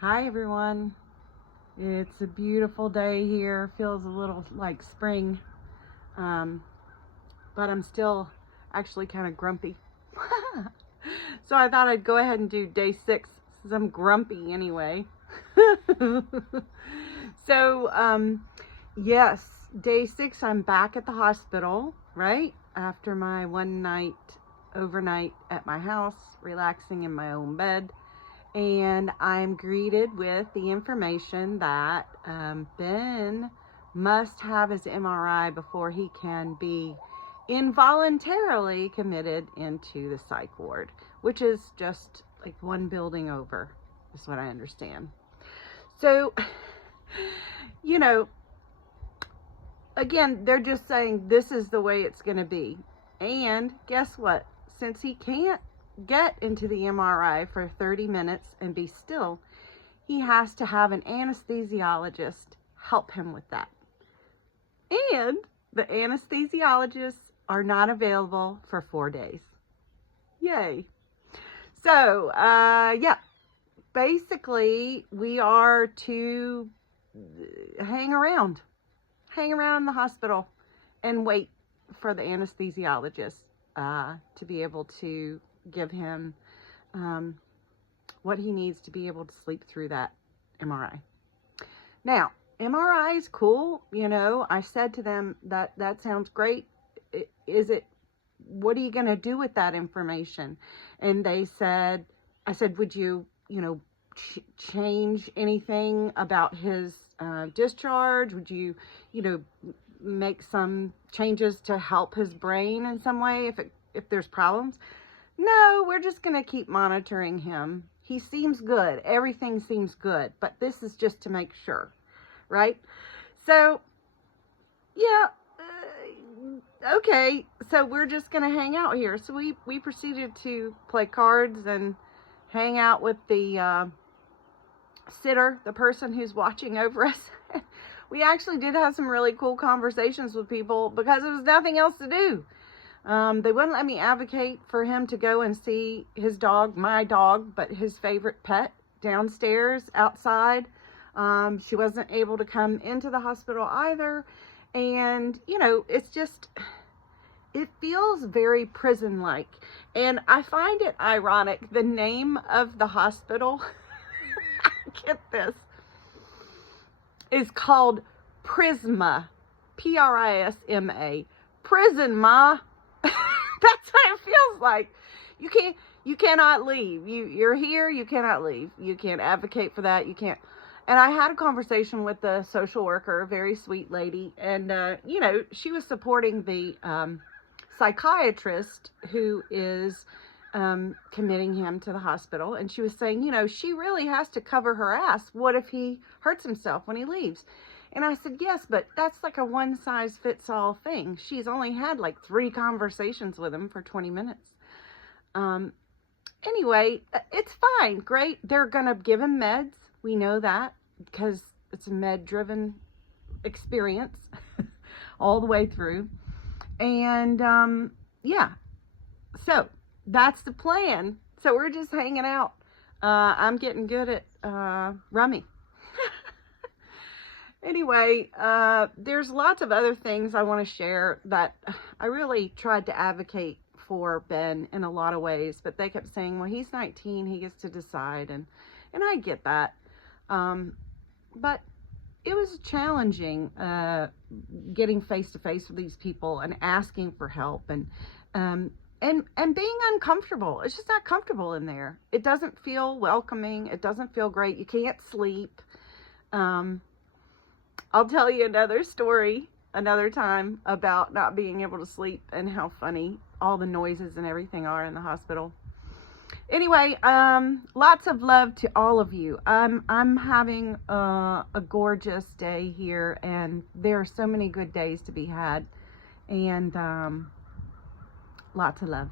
Hi everyone. It's a beautiful day here. Feels a little like spring. But I'm still actually kind of grumpy. So I thought I'd go ahead and do day 6 since I'm grumpy anyway. So yes, day 6 I'm back at the hospital, right? After my overnight at my house, relaxing in my own bed. And I'm greeted with the information that Ben must have his MRI before he can be involuntarily committed into the psych ward, which is just like one building over, is what I understand. So, you know, again, they're just saying this is the way it's going to be. And guess what? Since he can't get into the MRI for 30 minutes and be still, he has to have an anesthesiologist help him with that. And the anesthesiologists are not available for 4 days. Yay. So, yeah, basically we are to hang around in the hospital and wait for the anesthesiologist to be able to give him what he needs to be able to sleep through that MRI. Now, MRI is cool. I said to them that sounds great. What are you going to do with that information? And I said, would you, change anything about his discharge? Would you, make some changes to help his brain in some way if there's problems? No, we're just going to keep monitoring him. He seems good. Everything seems good. But this is just to make sure, right? So, yeah, okay. So we're just going to hang out here. So we proceeded to play cards and hang out with the sitter, the person who's watching over us. We actually did have some really cool conversations with people because there was nothing else to do. They wouldn't let me advocate for him to go and see his dog, my dog, but his favorite pet downstairs outside. She wasn't able to come into the hospital either. And, it feels very prison-like. And I find it ironic, the name of the hospital, get this, is called Prisma, Prisma, prison, ma. That's what it feels like. You cannot leave. You're here, you cannot leave. You can't advocate for that. You can't. And I had a conversation with the social worker, a very sweet lady, and she was supporting the psychiatrist who is committing him to the hospital, and she was saying, she really has to cover her ass. What if he hurts himself when he leaves? And I said, yes, but that's like a one-size-fits-all thing. She's only had like 3 conversations with him for 20 minutes. Anyway, it's fine. Great. They're going to give him meds. We know that because it's a med-driven experience all the way through. And, yeah. So that's the plan. So we're just hanging out. I'm getting good at rummy. Anyway, there's lots of other things I want to share that I really tried to advocate for Ben in a lot of ways, but they kept saying, well, he's 19, he gets to decide, and I get that. But it was challenging getting face to face with these people and asking for help and being uncomfortable. It's just not comfortable in there. It doesn't feel welcoming. It doesn't feel great. You can't sleep. I'll tell you another story another time about not being able to sleep and how funny all the noises and everything are in the hospital. Anyway, lots of love to all of you. I'm having a gorgeous day here, and there are so many good days to be had, and lots of love.